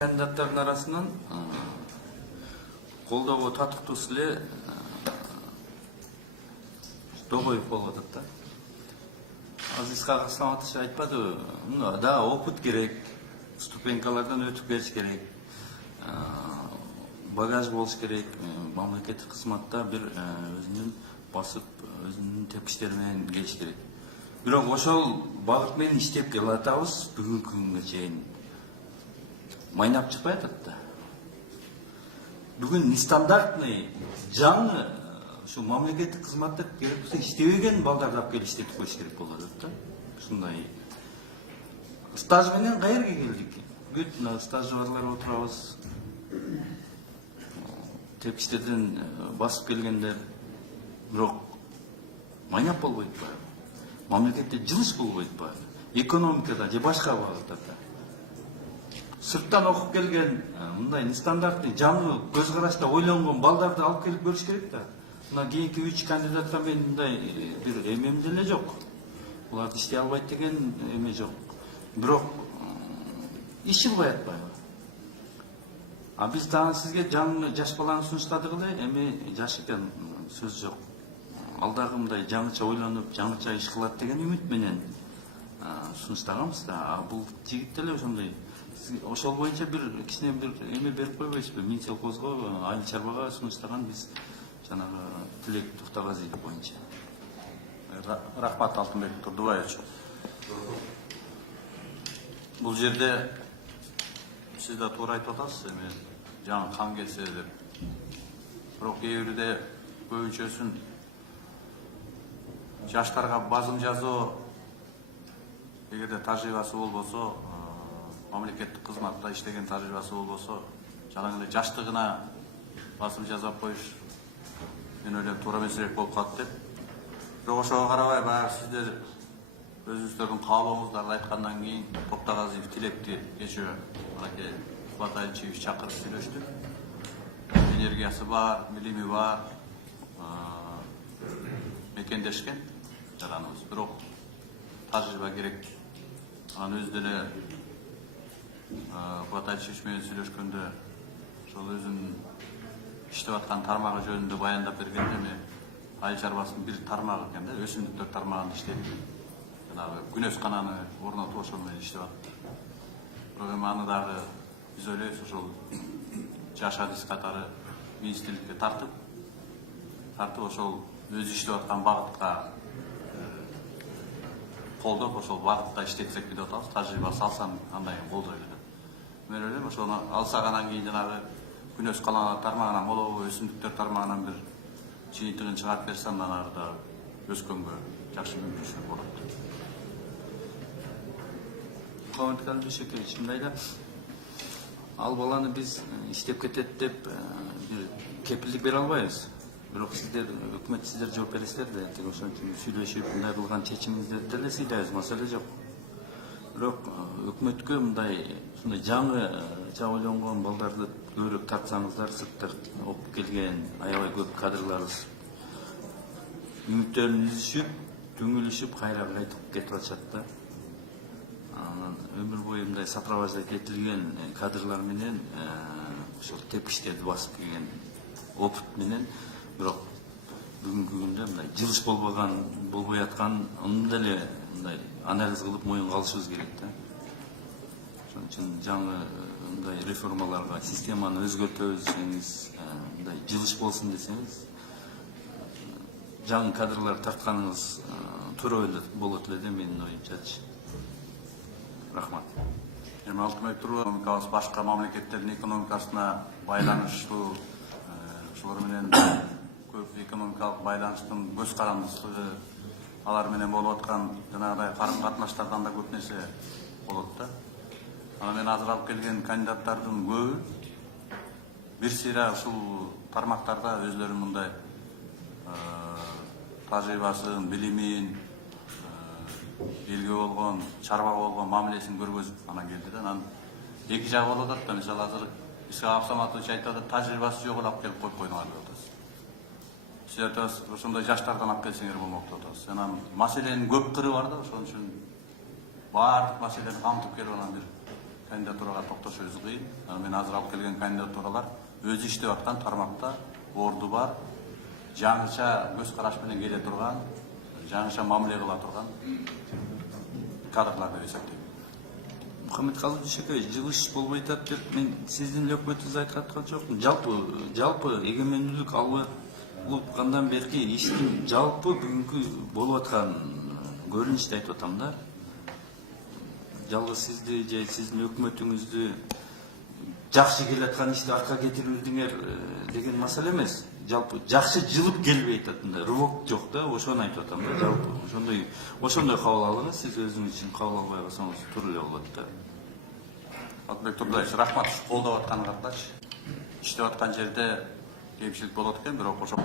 Kandidаттардың арасынан колдоого татыктуусу эле Догоев болуп атат да. Азиз Кагасламатович айтпадыбы? Да, опыт керек, ступенькалардан өтүп келиш керек, багаж болуш керек, мамлекеттик кызматта бир өзүнүн басып, өзүнүн тепкичтери менен келиш керек. Бирок ошол багыт менен иштеп келатабыз бүгүнкү күнгө чейин. Майнап чыкпай атат да. Бүгүн нестандартный, жаңы ушу мамлекеттик кызматта керек болсо иштебеген балдарды алып келип иштетип коюш керек болуп атат да. Ушундай стаж менен каерге келдик? Бүт мына стажёрлар отурабыз. Тепкичтерден басып келгендер, бирок майнап болбойт атпайбы? Мамлекетте жылыш болбойт атпайбы? Экономикада же башка багыттарда? Сырттан окуп келген, мындай нестандартный, жаңы көз карашта ойлонгон балдарды алып келип көрүш керек да. Мына кийинки 3 кандидатка мен мындай бир эмем деле жок. Буларды иштей албайт деген эме жок. Бирок иш жылбай атпайбы? Биз дагы сизге жаңы жаш баланы сунуштадык эле, эми жаш экен, сөз жок. Ал дагы мындай жаңыча ойлонуп, жаңыча иш кылат деген үмүт менен сунуштаганбыз да. Бул жигит деле ошондой. Ошол боюнча бир кичине бир эме берип койбойсузбу? Минселхозго, айыл чарбага сунуштаган биз жанагы Тилек Туктагазиев боюнча. Рахмат, Алтынбек Турдубаевич. Бул жерде сиз да туура айтып атасыз, эми жаңы кан келсе деп. Бирок кээ бирде көбүнчөсүн жаштарга базым жазуу, эгерде тажрыйбасы болбосо, мамлекеттик кызматта иштеген тажрыйбасы болбосо, жалаң эле жаштыгына басым жасап коюш, мен ойлойм туура эмесирээк болуп калат деп. Бирок ошого карабай, баягы сиздер өзүңүздөрдүн каалооңуздарды айткандан кийин Токтагазиев Тилекти кечээ анакей Кубат Айылчиевич чакырып сүйлөштүк. Энергиясы бар, билими бар, мекендешкен жараныбыз. Бирок тажрыйба керек. Анан өзү деле Кубат Айылчиевич менен сүйлөшкөндө ошол өзүнүн иштеп аткан тармагы жөнүндө баяндап бергенде, эми айыл чарбасынын бир тармагы экен да, өсүмдүктөр тармагында иштейт. Жанагы күнөс кананы орнотуп ошол менен иштеп атат. Бирок эми аны дагы биз ойлойбуз, ошол жаш адис катары министрликке тартып ошол өзү иштеп аткан багытка колдоп, ошол багытта иштетсек деп атабыз. Тажрыйбасы алсам андай колдой эле. Мен ойлойм, ошону алсагандан кийин жанагы күнөс каналы тармагынан болобу, өсүмдүктөр тармагынан бир жыйынтыгын чыгарып берсе, андан ары да өскөнгө жакшы мүмкүнчүлүк болот. Калмат Калмышевич, мындай да, ал баланы биз иштеп кетет деп бир кепилдик бере албайбыз. Бирок сиздер, өкмөт, сиздер жооп бересиздер да, ошон үчүн сүйлөшүп, мындай кылган чечимиңиздерди деле сыйлайбыз, маселе жок. Бирок өкмөткө мындай жаңыча ойлонгон балдарды көбүрөөк тартсаңыздар, сырттан окуп келген аябай көп кадрларыбыз үмүттөрүн үзүшүп, түңүлүшүп, кайра кайтып кетип атышат да. Анан өмүр бою мындай сопровождать этилген кадрлар менен ошол тепкичтерди басып келген опыт менен, бирок бүгүнкү күндө мындай жылыш болбой аткан, аны деле мындай анализ кылып моюнга алышыбыз керек да. Ошон үчүн жаңы мындай реформаларга, системаны өзгөртөбүз десеңиз, мындай жылыш болсун десеңиз, жаңы кадрлар тартканыңыз туура болот эле деп менин оюмчачы. Рахмат. Эми Алтынбек Тургубаев, экономикабыз башка мамлекеттердин экономикасына байланыштуу, ошолор менен көп экономикалык байланыштын көз карандысыздыгы, алар менен болуп аткан жанагыдай карым катнаштардан да көп нерсе болот да. Анан мен азыр алып келген кандидаттардын көбү бир сыйра ушул тармактарда өзлөрүнүн мындай тажрыйбасын, билимин, элге болгон, чарбага болгон мамилесин көргөзүп анан келди да. Анан эки жагы болуп атат да. Мисалы азыр Исхак Абсаматович айтып атат, тажрыйбасы жок эле алып келип коюп койдуңар деп атасыз. Сиз айтасыз, ошондой жаштардан алып келсеңер болмок деп атасыз. Анан маселенин көп кыры бар да, ошон үчүн баардык маселени камтып келип анан бир кандидатурага токтошубуз кыйын. Мен азыр алып келген кандидатуралар өзү иштеп аткан тармакта орду бар, жаңыча көз караш менен келе турган, жаңыча мамиле кыла турган кадрлар деп эсептейм. Мухаммедкалый Дүйшөкөй, жылыш болбой атат деп мен сиздин эле өкмөтүңүздү айтып аткан жокмун. Жалпы эгемендүүлүк алып кандан берки иштин жалпы бүгүнкү болуп аткан көрүнүштү айтып атам да. Жалгыз сизди же сиздин өкмөтүңүздү жакшы келаткан ишти арка кетирүүңүздөр деген маселе эмес. Жалпы жакшы жылып келбей атат, рывок жок да, ошону айтып атам да. Жалпы ошондой кабыл алыңыз, сиз өзүңүз үчүн кабыл албай калсаңыз туура эле болот да. Атбек Турдуевич, рахмат колдоп атканыңарчы. Иштеп аткан жерде кемчилик болот экен, бирок ошо